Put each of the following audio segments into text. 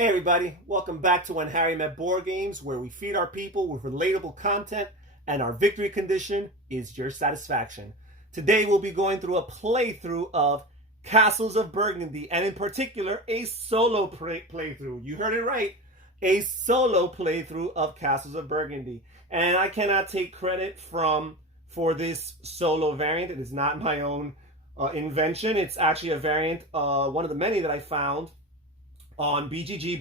Hey everybody, welcome back to When Harry Met Board Games, where we feed our people with relatable content and our victory condition is your satisfaction. Today we'll be going through a playthrough of Castles of Burgundy, and in particular a solo playthrough. You heard it right, a solo playthrough of Castles of Burgundy. And I cannot take credit for this solo variant. It is not my own invention. It's actually a variant, one of the many that I found on BGG,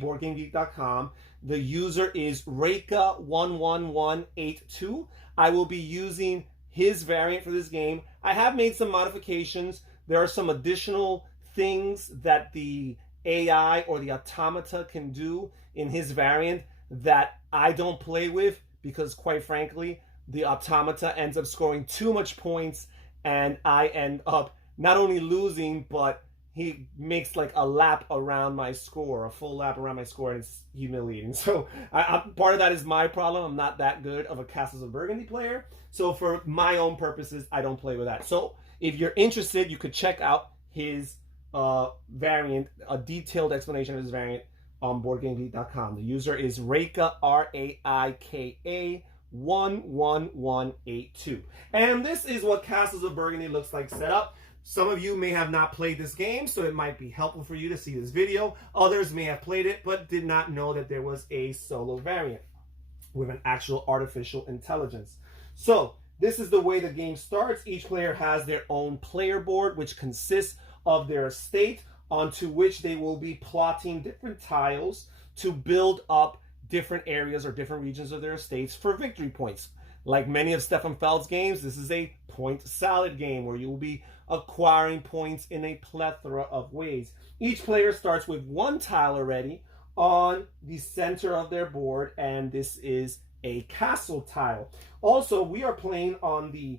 The user is Reika11182. I will be using his variant for this game. I have made some modifications. There are some additional things that the AI or the automata can do in his variant that I don't play with because, quite frankly, the automata ends up scoring too much points and I end up not only losing, but he makes like a lap around my score, a full lap around my score, and it's humiliating. So part of that is my problem. I'm not that good of a Castles of Burgundy player. So for my own purposes, I don't play with that. So if you're interested, you could check out his variant, a detailed explanation of his variant on BoardGameGeek.com. The user is Reika, R-A-I-K-A, 11182. And this is what Castles of Burgundy looks like set up. Some of you may have not played this game, so it might be helpful for you to see this video. Others may have played it, but did not know that there was a solo variant with an actual artificial intelligence. So this is the way the game starts. Each player has their own player board, which consists of their estate, onto which they will be plotting different tiles to build up different areas or different regions of their estates for victory points. Like many of Stefan Feld's games, this is a point salad game where you will be acquiring points in a plethora of ways. Each player starts with one tile already on the center of their board, and this is a castle tile. Also, we are playing on the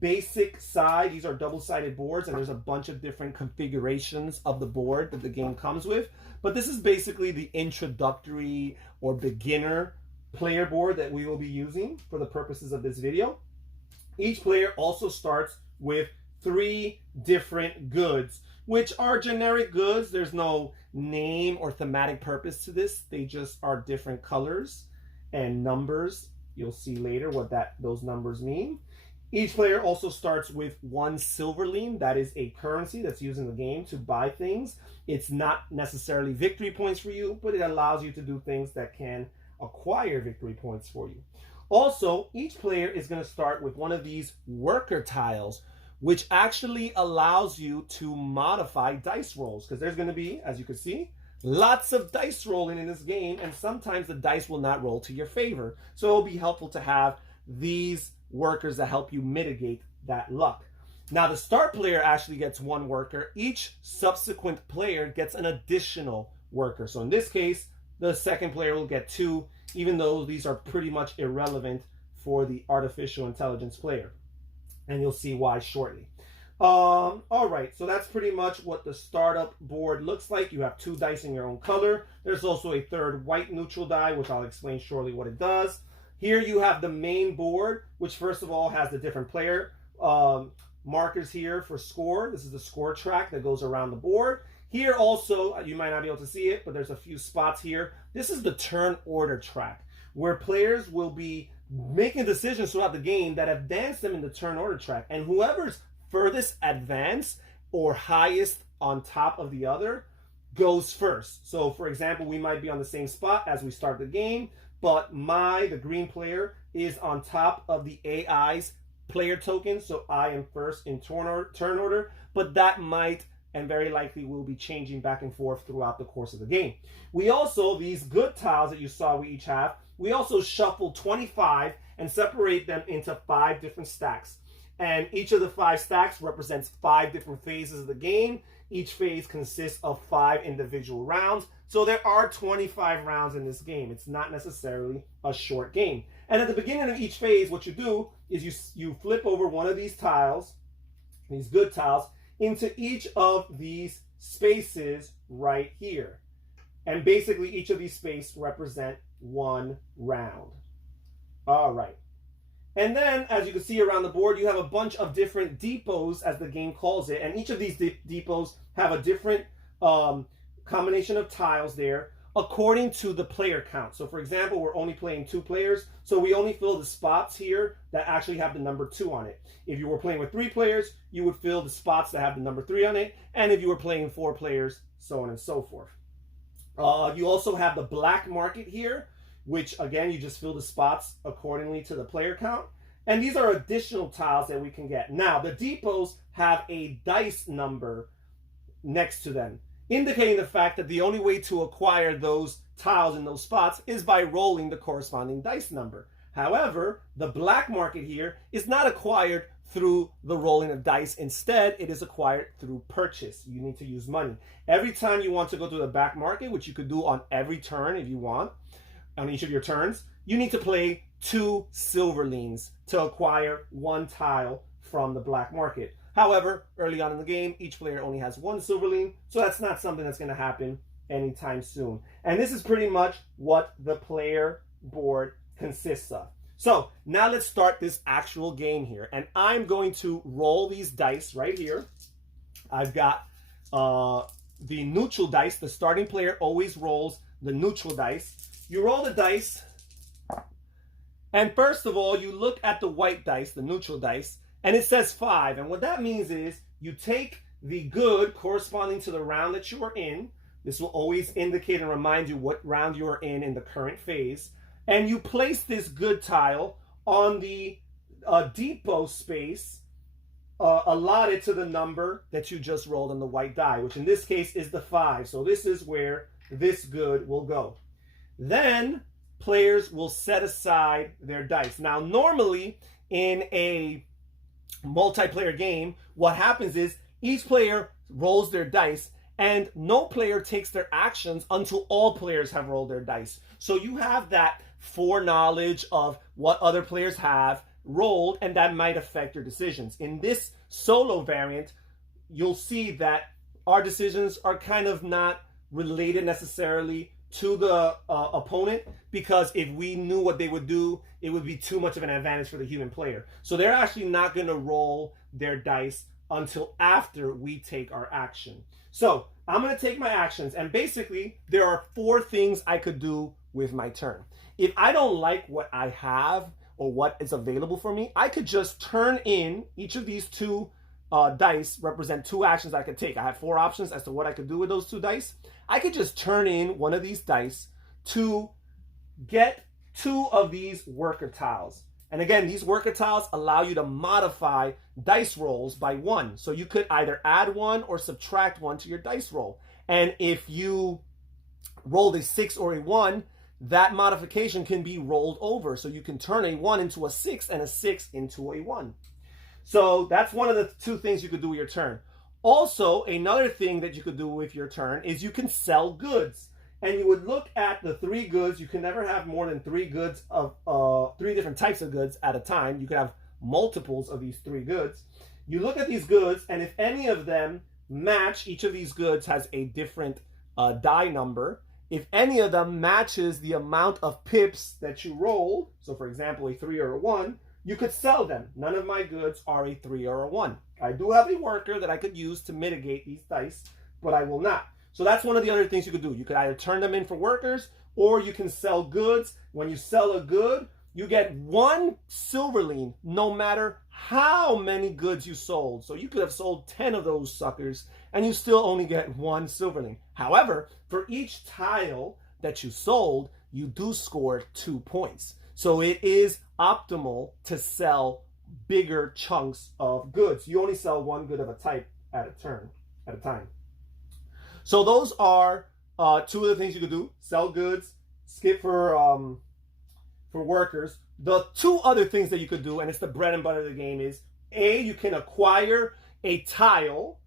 basic side. These are double-sided boards, and there's a bunch of different configurations of the board that the game comes with. But this is basically the introductory or beginner player board that we will be using for the purposes of this video. Each player also starts with 3 different goods, which are generic goods. There's no name or thematic purpose to this. They just are different colors and numbers. You'll see later what those numbers mean. Each player also starts with 1 silverling. That is a currency that's used in the game to buy things. It's not necessarily victory points for you, but it allows you to do things that can acquire victory points for you. Also, each player is going to start with one of these worker tiles, which actually allows you to modify dice rolls, because there's going to be, as you can see, lots of dice rolling in this game, and sometimes the dice will not roll to your favor. So it'll be helpful to have these workers that help you mitigate that luck. Now, the start player actually gets 1 worker. Each subsequent player gets an additional worker. So in this case, the second player will get 2, even though these are pretty much irrelevant for the artificial intelligence player. And you'll see why shortly. All right, so that's pretty much what the startup board looks like. You have 2 dice in your own color. There's also a 3rd white neutral die, which I'll explain shortly what it does. Here you have the main board, which first of all has the different player markers here for score. This is the score track that goes around the board. Here also, you might not be able to see it, but there's a few spots here. This is the turn order track, where players will be making decisions throughout the game that advance them in the turn order track. And whoever's furthest advanced or highest on top of the other goes first. So for example, we might be on the same spot as we start the game, but the green player, is on top of the AI's player token. So I am first in turn order, but that might and very likely will be changing back and forth throughout the course of the game. We also, these good tiles that you saw we each have, we also shuffle 25 and separate them into 5 different stacks. And each of the 5 stacks represents 5 different phases of the game. Each phase consists of 5 individual rounds. So there are 25 rounds in this game. It's not necessarily a short game. And at the beginning of each phase, what you do is you flip over one of these tiles, these good tiles, into each of these spaces right here. And basically each of these spaces represent 1 round. All right. And then, as you can see around the board, you have a bunch of different depots, as the game calls it. And each of these depots have a different combination of tiles there. according to the player count. So for example, we're only playing 2 players, so we only fill the spots here that actually have the number 2 on it. If you were playing with 3 players, you would fill the spots that have the number 3 on it, and if you were playing 4 players, so on and so forth. You also have the black market here, which again, you just fill the spots accordingly to the player count. And these are additional tiles that we can get. Now, the depots have a dice number next to them, indicating the fact that the only way to acquire those tiles in those spots is by rolling the corresponding dice number. However, the black market here is not acquired through the rolling of dice. Instead, it is acquired through purchase. You need to use money. Every time you want to go to the black market, which you could do on every turn if you want, on each of your turns, you need to play 2 silverlings to acquire 1 tile from the black market. However, early on in the game, each player only has 1 silverling, so that's not something that's going to happen anytime soon. And this is pretty much what the player board consists of. So now let's start this actual game here. And I'm going to roll these dice right here. I've got the neutral dice. The starting player always rolls the neutral dice. You roll the dice, and first of all, you look at the white dice, the neutral dice, and it says 5. And what that means is you take the good corresponding to the round that you are in. This will always indicate and remind you what round you are in the current phase. And you place this good tile on the depot space allotted to the number that you just rolled on the white die, which in this case is the 5. So this is where this good will go. Then players will set aside their dice. Now, normally in a multiplayer game, what happens is each player rolls their dice and no player takes their actions until all players have rolled their dice. So you have that foreknowledge of what other players have rolled, and that might affect your decisions. In this solo variant, you'll see that our decisions are kind of not related necessarily to the opponent, because if we knew what they would do, it would be too much of an advantage for the human player. So they're actually not going to roll their dice until after we take our action. So I'm going to take my actions, and basically there are 4 things I could do with my turn. If I don't like what I have or what is available for me, I could just turn in each of these 2 dice represent 2 actions I could take. I have 4 options as to what I could do with those 2 dice. I could just turn in one of these dice to get 2 of these worker tiles. And again, these worker tiles allow you to modify dice rolls by 1. So you could either add 1 or subtract 1 to your dice roll. And if you rolled a 6 or a 1, that modification can be rolled over. So you can turn a 1 into a 6 and a 6 into a 1. So that's one of the 2 things you could do with your turn. Also, another thing that you could do with your turn is you can sell goods. And you would look at the 3 goods. You can never have more than 3 goods of 3 different types of goods at a time. You could have multiples of these 3 goods. You look at these goods, and if any of them match, each of these goods has a different die number. If any of them matches the amount of pips that you rolled, so for example, a 3 or a 1, you could sell them. None of my goods are a 3 or a 1. I do have a worker that I could use to mitigate these dice, but I will not. So that's one of the other things you could do. You could either turn them in for workers, or you can sell goods. When you sell a good, you get 1 silverling no matter how many goods you sold. So you could have sold 10 of those suckers and you still only get 1 silverling. However, for each tile that you sold, you do score 2 points. So it is optimal to sell bigger chunks of goods. You only sell 1 good of a type at a time. So those are 2 of the things you could do: sell goods, skip for workers. The 2 other things that you could do, and it's the bread and butter of the game, is you can acquire a tile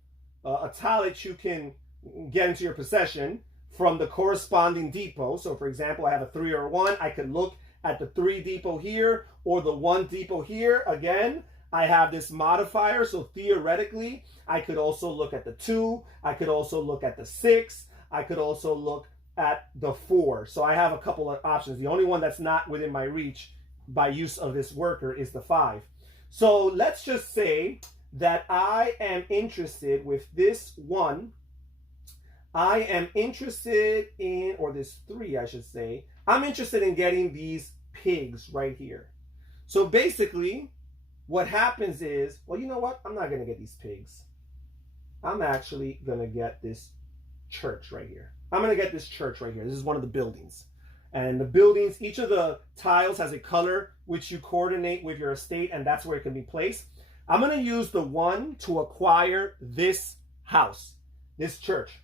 that you can get into your possession from the corresponding depot. So for example, I have a 3 or a 1. I could look at the 3 depot here or the 1 depot here. Again, I have this modifier, so theoretically, I could also look at the 2. I could also look at the 6. I could also look at the 4. So I have a couple of options. The only one that's not within my reach by use of this worker is the 5. So let's just say that I am interested with this 1. I am interested in, or there's 3, I should say. I'm interested in getting these pigs right here. So basically, what happens is, well, you know what? I'm not going to get these pigs. I'm actually going to get this church right here. I'm going to get this church right here. This is one of the buildings. And the buildings, each of the tiles has a color which you coordinate with your estate, and that's where it can be placed. I'm going to use the 1 to acquire this house, this church.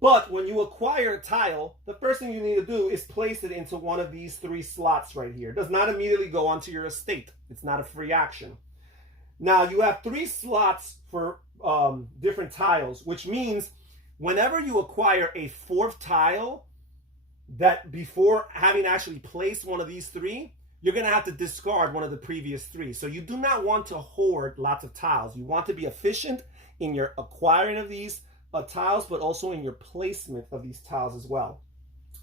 But when you acquire a tile, the first thing you need to do is place it into one of these 3 slots right here. It does not immediately go onto your estate. It's not a free action. Now, you have 3 slots for different tiles, which means whenever you acquire a 4th tile, that before having actually placed one of these 3, you're going to have to discard one of the previous 3. So you do not want to hoard lots of tiles. You want to be efficient in your acquiring of these tiles, but also in your placement of these tiles as well.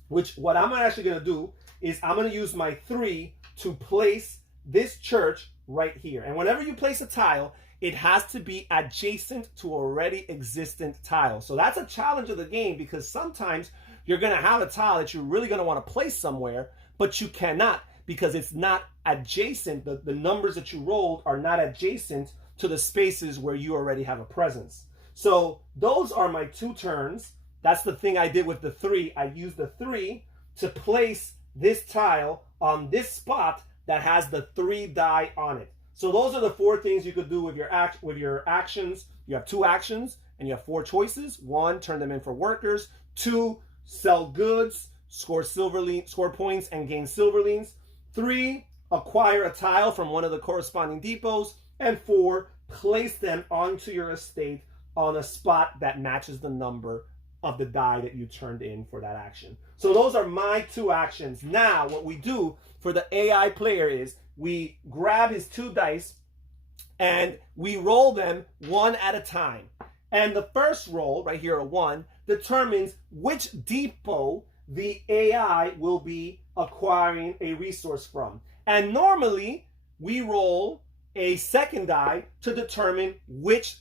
Which what I'm actually going to do is I'm going to use my 3 to place this church right here. And whenever you place a tile, it has to be adjacent to already existent tiles. So that's a challenge of the game, because sometimes you're going to have a tile that you're really going to want to place somewhere, but you cannot because it's not adjacent. The numbers that you rolled are not adjacent to the spaces where you already have a presence. So those are my 2 turns. That's the thing I did with the 3. I used the 3 to place this tile on this spot that has the 3 die on it. So those are the 4 things you could do with your actions. You have 2 actions and you have 4 choices. 1, turn them in for workers. 2, sell goods, score points and gain silverlings. 3, acquire a tile from one of the corresponding depots. And 4, place them onto your estate on a spot that matches the number of the die that you turned in for that action. So those are my 2 actions. Now, what we do for the AI player is we grab his 2 dice and we roll them 1 at a time. And the first roll, right here, a 1, determines which depot the AI will be acquiring a resource from. And normally, we roll a second die to determine which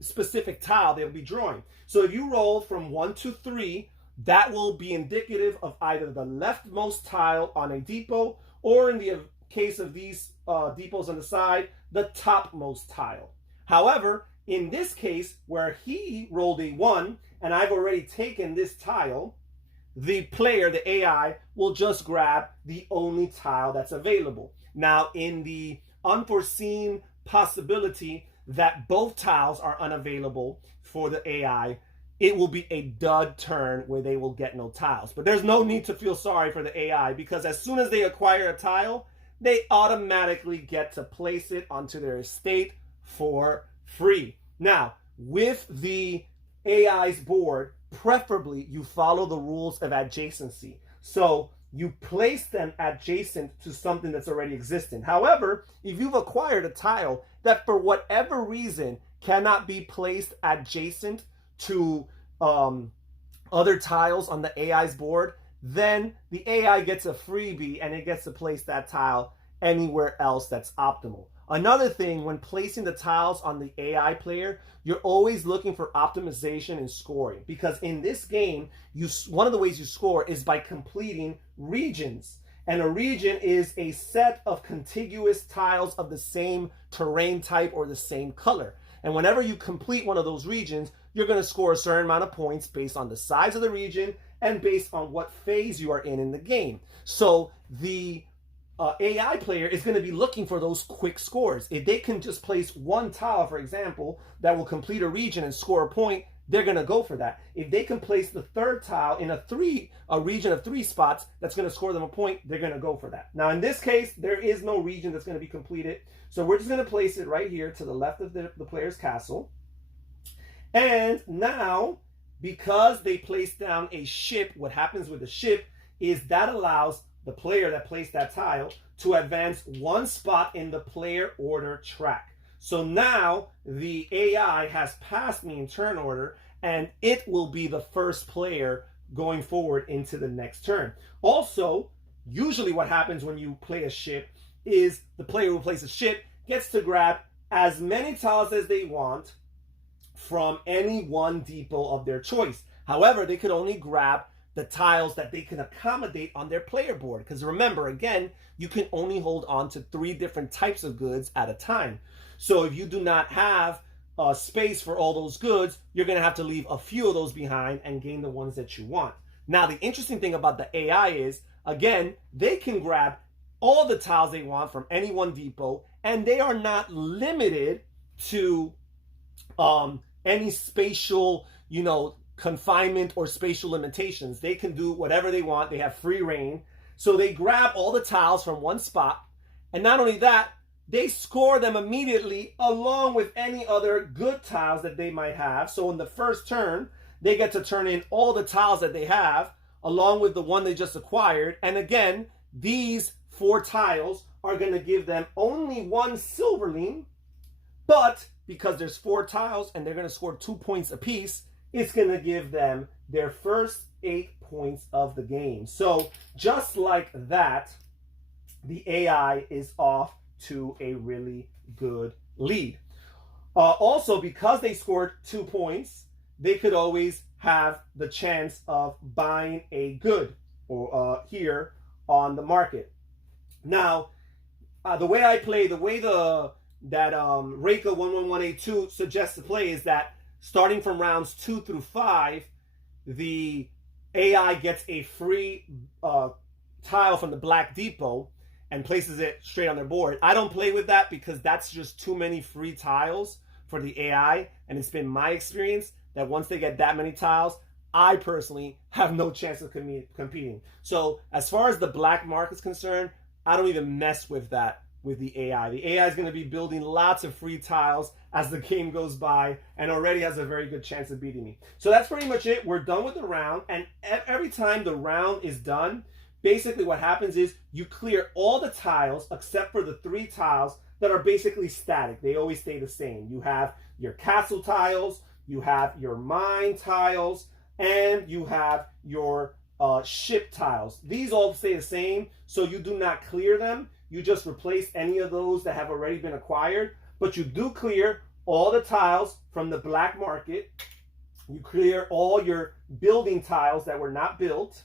specific tile they'll be drawing. So if you roll from 1 to 3, that will be indicative of either the leftmost tile on a depot, or in the case of these depots on the side, the topmost tile. However, in this case, where he rolled a 1, and I've already taken this tile, the player, the AI, will just grab the only tile that's available. Now, in the unforeseen possibility that both tiles are unavailable for the AI, it will be a dud turn where they will get no tiles. But there's no need to feel sorry for the AI, because as soon as they acquire a tile, they automatically get to place it onto their estate for free. Now, with the AI's board, preferably you follow the rules of adjacency. So you place them adjacent to something that's already existing. However, if you've acquired a tile that for whatever reason cannot be placed adjacent to other tiles on the AI's board, then the AI gets a freebie and it gets to place that tile anywhere else that's optimal. Another thing, when placing the tiles on the AI player, you're always looking for optimization and scoring, because in this game, one of the ways you score is by completing regions. And a region is a set of contiguous tiles of the same terrain type or the same color. And whenever you complete one of those regions, you're going to score a certain amount of points based on the size of the region and based on what phase you are in the game. So the AI player is going to be looking for those quick scores. If they can just place one tile, for example, that will complete a region and score a point, they're going to go for that. If they can place the third tile in a region of 3 spots that's going to score them a point, they're going to go for that. Now, in this case, there is no region that's going to be completed. So we're just going to place it right here to the left of the player's castle. And now, because they placed down a ship, what happens with the ship is that allows the player that placed that tile to advance 1 spot in the player order track. So now the AI has passed me in turn order, and it will be the first player going forward into the next turn. Also, usually what happens when you play a ship is the player who plays a ship gets to grab as many tiles as they want from any one depot of their choice. However, they could only grab the tiles that they can accommodate on their player board. Because remember, again, you can only hold on to 3 different types of goods at a time. So if you do not have space for all those goods, you're going to have to leave a few of those behind and gain the ones that you want. Now, the interesting thing about the AI is, again, they can grab all the tiles they want from any one depot, and they are not limited to any spatial, confinement or spatial limitations. They can do whatever they want. They have free reign. So they grab all the tiles from one spot, and not only that, they score them immediately along with any other good tiles that they might have. So in the first turn, they get to turn in all the tiles that they have along with the one they just acquired. And again, these 4 tiles are going to give them only 1 silverling, but because there's 4 tiles and they're going to score 2 points apiece, it's going to give them their first 8 points of the game. So just like that, the AI is off to a really good lead. Also, because they scored 2 points, they could always have the chance of buying a good or here on the market. Now, the way I play, the way that Reika 11182 suggests to play is that starting from rounds 2 through 5, the AI gets a free tile from the Black Depot and places it straight on their board. I don't play with that because that's just too many free tiles for the AI, and it's been my experience that once they get that many tiles, I personally have no chance of competing. So as far as the black market is concerned, I don't even mess with that with the AI. The AI is going to be building lots of free tiles as the game goes by and already has a very good chance of beating me. So that's pretty much it. We're done with the round, and every time the round is done, basically what happens is you clear all the tiles except for the 3 tiles that are basically static. They always stay the same. You have your castle tiles, you have your mine tiles, and you have your ship tiles. These all stay the same, so you do not clear them. You just replace any of those that have already been acquired, but you do clear all the tiles from the black market. You clear all your building tiles that were not built,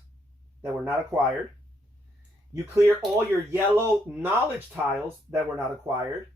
that were not acquired. You clear all your yellow knowledge tiles that were not acquired,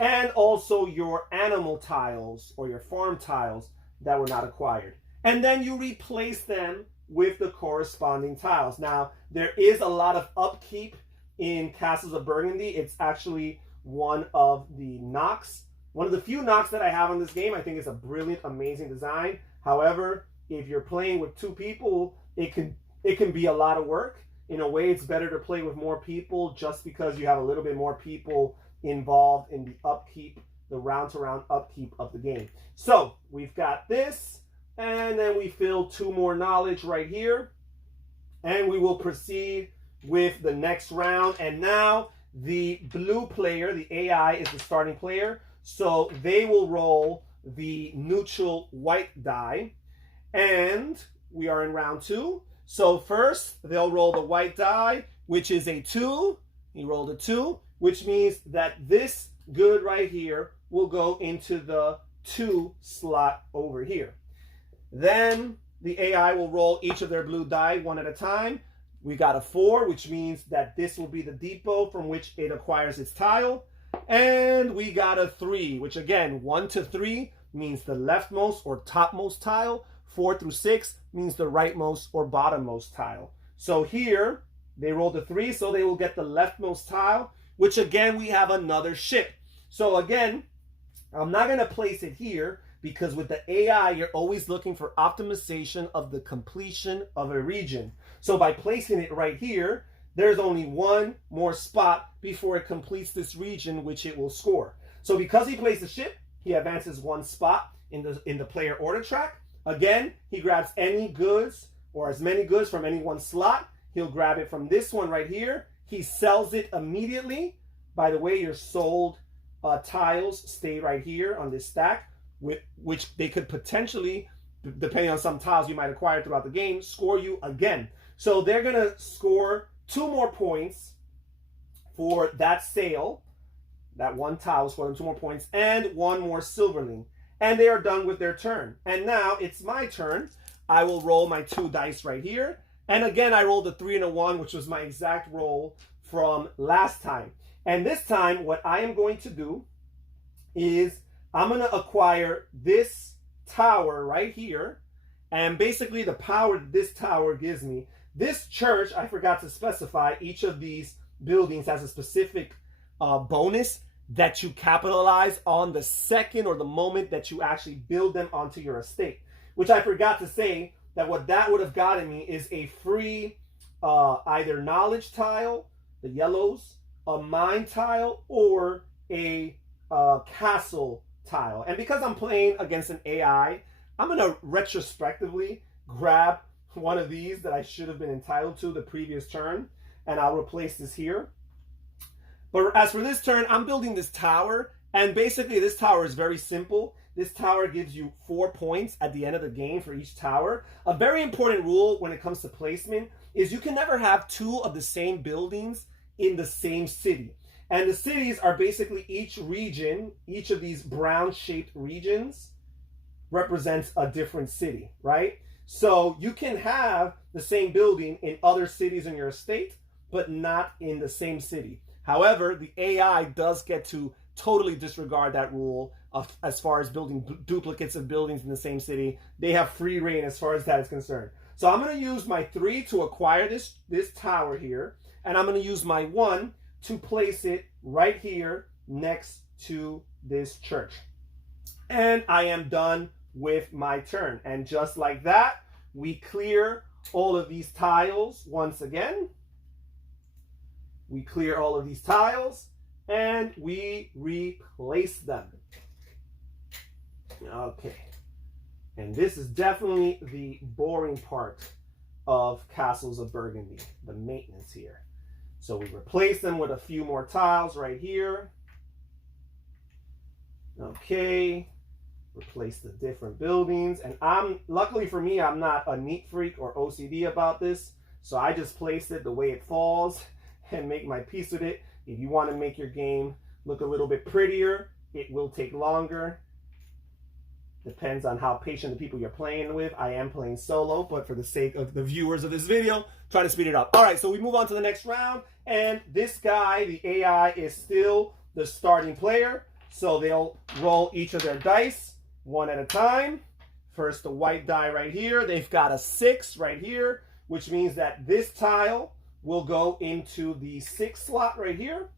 and also your animal tiles or your farm tiles that were not acquired. And then you replace them with the corresponding tiles. Now, there is a lot of upkeep in Castles of Burgundy. It's actually one of the knocks. One of the few knocks that I have on this game. I think it's a brilliant, amazing design. However, if you're playing with 2 people, it can be a lot of work. In a way, it's better to play with more people just because you have a little bit more people involved in the upkeep, the round-to-round upkeep of the game. So we've got this, and then we fill 2 more knowledge right here, and we will proceed with the next round. And now the blue player, the AI, is the starting player, so they will roll the neutral white die, and we are in round 2. So first, they'll roll the white die, which is a 2. He rolled a 2, which means that this good right here will go into the 2 slot over here. Then the AI will roll each of their blue die one at a time. We got a 4, which means that this will be the depot from which it acquires its tile. And we got a 3, which again, 1 to 3 means the leftmost or topmost tile. 4 through 6 means the rightmost or bottommost tile. So here, they rolled a 3, so they will get the leftmost tile, which again, we have another ship. So again, I'm not going to place it here because with the AI, you're always looking for optimization of the completion of a region. So by placing it right here, there's only 1 more spot before it completes this region, which it will score. So because he placed the ship, he advances 1 spot in the player order track. Again, he grabs any goods or as many goods from any one slot. He'll grab it from this one right here. He sells it immediately. By the way, your sold tiles stay right here on this stack, which they could potentially, depending on some tiles you might acquire throughout the game, score you again. So they're going to score 2 more points for that sale. That 1 tile will score them 2 more points and 1 more silverling. And they are done with their turn. And now it's my turn. I will roll my 2 dice right here. And again, I rolled a 3 and a 1, which was my exact roll from last time. And this time, what I am going to do is I'm going to acquire this tower right here. And basically the power that this tower gives me, this church, I forgot to specify, each of these buildings has a specific bonus that you capitalize on the second or the moment that you actually build them onto your estate. Which I forgot to say that what that would have gotten me is a free either knowledge tile, the yellows, a mine tile, or a castle tile. And because I'm playing against an AI, I'm going to retrospectively grab one of these that I should have been entitled to the previous turn, and I'll replace this here. But as for this turn, I'm building this tower, and basically this tower is very simple. This tower gives you 4 points at the end of the game for each tower. A very important rule when it comes to placement is you can never have 2 of the same buildings in the same city. And the cities are basically each region, each of these brown-shaped regions represents a different city, right? So you can have the same building in other cities in your estate, but not in the same city. However, the AI does get to totally disregard that rule as far as building duplicates of buildings in the same city. They have free reign as far as that is concerned. So I'm going to use my 3 to acquire this tower here, and I'm going to use my 1 to place it right here next to this church. And I am done with my turn. And just like that, we clear all of these tiles once again. We clear all of these tiles and we replace them. Okay. And this is definitely the boring part of Castles of Burgundy, the maintenance here. So we replace them with a few more tiles right here. Okay. Replace the different buildings. And luckily for me, I'm not a neat freak or OCD about this. So I just place it the way it falls and make my peace with it. If you want to make your game look a little bit prettier, it will take longer. Depends on how patient the people you're playing with. I am playing solo, but for the sake of the viewers of this video, try to speed it up. All right, so we move on to the next round. And this guy, the AI, is still the starting player. So they'll roll each of their dice one at a time. First, the white die right here. They've got a 6 right here, which means that this tile will go into the 6 slot right here.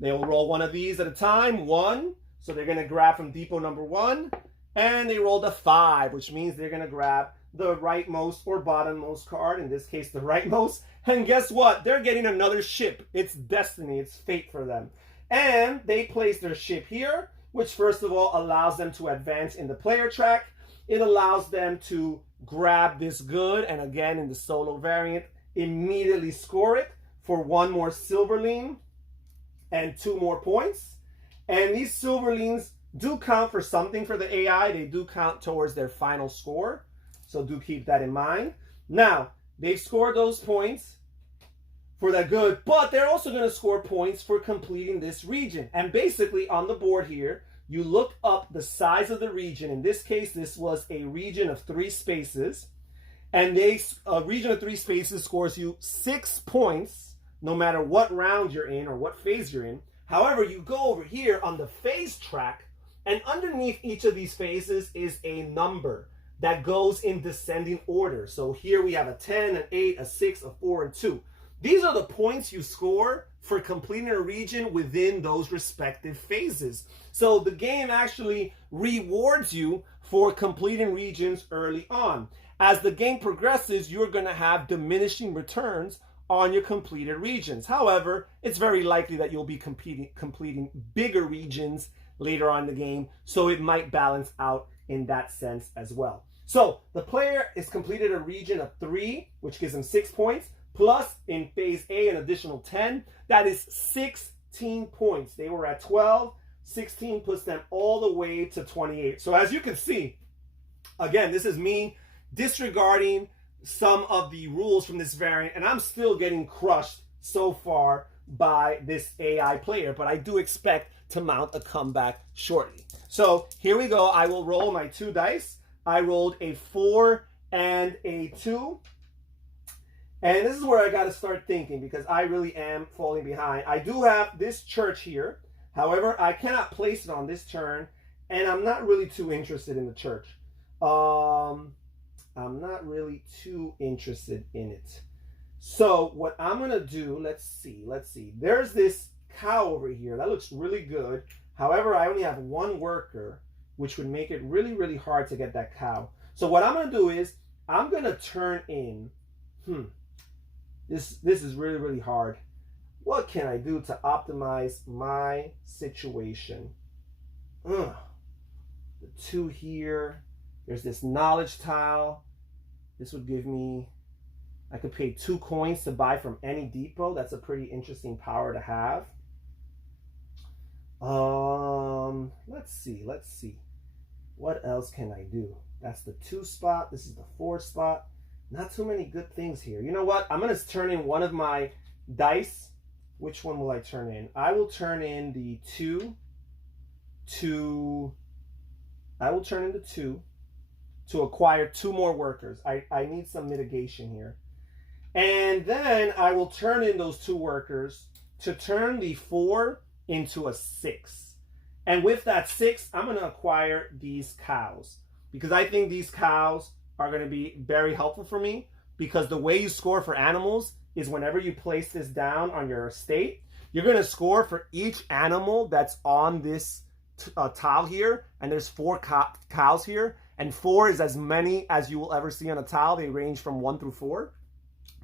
They will roll one of these at a time. 1. So they're going to grab from depot number 1. And they rolled a 5, which means they're going to grab the rightmost or bottommost card, in this case the rightmost. And guess what? They're getting another ship. It's destiny. It's fate for them. And they place their ship here, which first of all allows them to advance in the player track. It allows them to grab this good, and again in the solo variant, immediately score it for 1 more silverling and 2 more points. And these silverlings do count for something for the AI. They do count towards their final score. So do keep that in mind. Now, they've scored those points for that good, but they're also going to score points for completing this region. And basically on the board here, you look up the size of the region. In this case, this was a region of 3 spaces. And a region of 3 spaces scores you 6 points, no matter what round you're in or what phase you're in. However, you go over here on the phase track, and underneath each of these phases is a number that goes in descending order. So here we have a 10, an 8, a 6, a 4, and 2. These are the points you score for completing a region within those respective phases. So the game actually rewards you for completing regions early on. As the game progresses, you're going to have diminishing returns on your completed regions. However, it's very likely that you'll be completing bigger regions later on in the game, so it might balance out in that sense as well. So the player has completed a region of 3, which gives them 6 points, plus in phase A an additional 10. That is 16 points. They were at 12. 16 puts them all the way to 28. So as you can see, again, this is me disregarding some of the rules from this variant, and I'm still getting crushed so far by this AI player, but I do expect to mount a comeback shortly. So here we go. I will roll my 2 dice. I rolled a 4 and a 2. And this is where I got to start thinking because I really am falling behind. I do have this church here. However, I cannot place it on this turn, and I'm not really too interested in the church. I'm not really too interested in it. So what I'm going to do, let's see. There's this cow over here. That looks really good. However, I only have one worker, which would make it really, really hard to get that cow. So what I'm going to do is I'm going to turn in, This is really, really hard. What can I do to optimize my situation? The 2 here. There's this knowledge tile. This would give me, I could pay 2 coins to buy from any depot. That's a pretty interesting power to have. Let's see. What else can I do? That's the 2 spot. This is the 4 spot. Not too many good things here. You know what? I'm going to turn in one of my dice. Which one will I turn in? I will turn in the 2 to acquire 2 more workers. I need some mitigation here. And then I will turn in those 2 workers to turn the 4 into a 6. And with that 6, I'm going to acquire these cows. Because I think these cows are going to be very helpful for me. Because the way you score for animals is whenever you place this down on your estate, you're going to score for each animal that's on this tile here. And there's 4 cows here. And 4 is as many as you will ever see on a tile. They range from 1 through 4.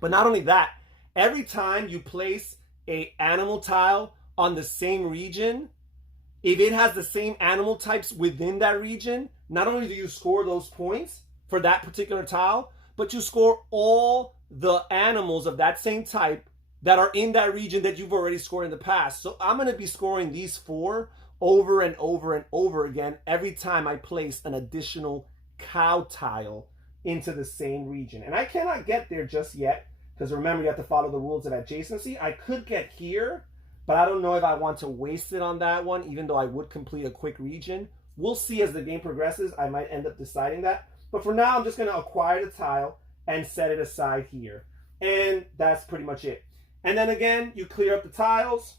But not only that, every time you place a animal tile on the same region, if it has the same animal types within that region, not only do you score those points for that particular tile, but you score all the animals of that same type that are in that region that you've already scored in the past. So I'm going to be scoring these 4 over and over and over again every time I place an additional cow tile into the same region. And I cannot get there just yet because remember, you have to follow the rules of adjacency. I could get here, but I don't know if I want to waste it on that one, even though I would complete a quick region. We'll see as the game progresses. I might end up deciding that. But for now, I'm just going to acquire the tile and set it aside here. And that's pretty much it. And then again, you clear up the tiles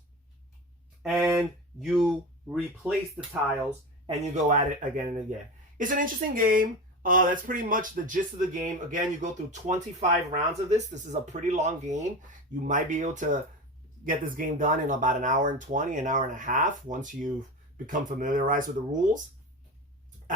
and you replace the tiles and you go at it again and again. It's an interesting game. That's pretty much the gist of the game. Again, you go through 25 rounds of this. This is a pretty long game. You might be able to get this game done in about an hour and 20, an hour and a half once you've become familiarized with the rules.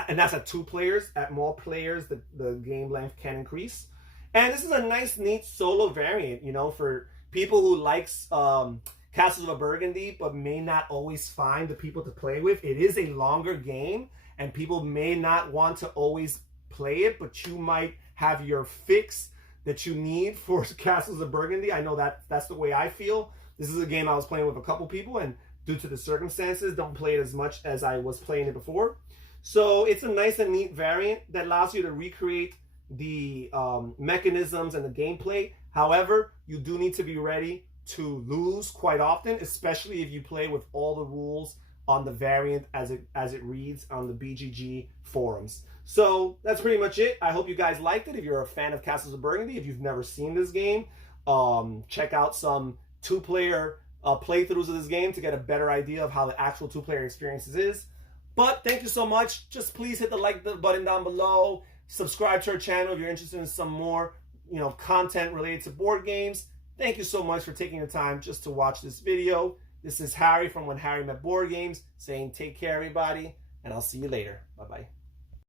And that's at 2 players. At more players, the game length can increase. And this is a nice, neat solo variant, you know, for people who likes Castles of Burgundy, but may not always find the people to play with. It is a longer game, and people may not want to always play it, but you might have your fix that you need for Castles of Burgundy. I know that's the way I feel. This is a game I was playing with a couple people, and due to the circumstances, don't play it as much as I was playing it before. So it's a nice and neat variant that allows you to recreate the mechanisms and the gameplay. However, you do need to be ready to lose quite often, especially if you play with all the rules on the variant as it reads on the BGG forums. So that's pretty much it. I hope you guys liked it. If you're a fan of Castles of Burgundy, if you've never seen this game, check out some 2-player playthroughs of this game to get a better idea of how the actual 2-player experience is. But thank you so much. Just please hit the like button down below. Subscribe to our channel if you're interested in some more, content related to board games. Thank you so much for taking the time just to watch this video. This is Harry from When Harry Met Board Games saying take care, everybody, and I'll see you later. Bye-bye.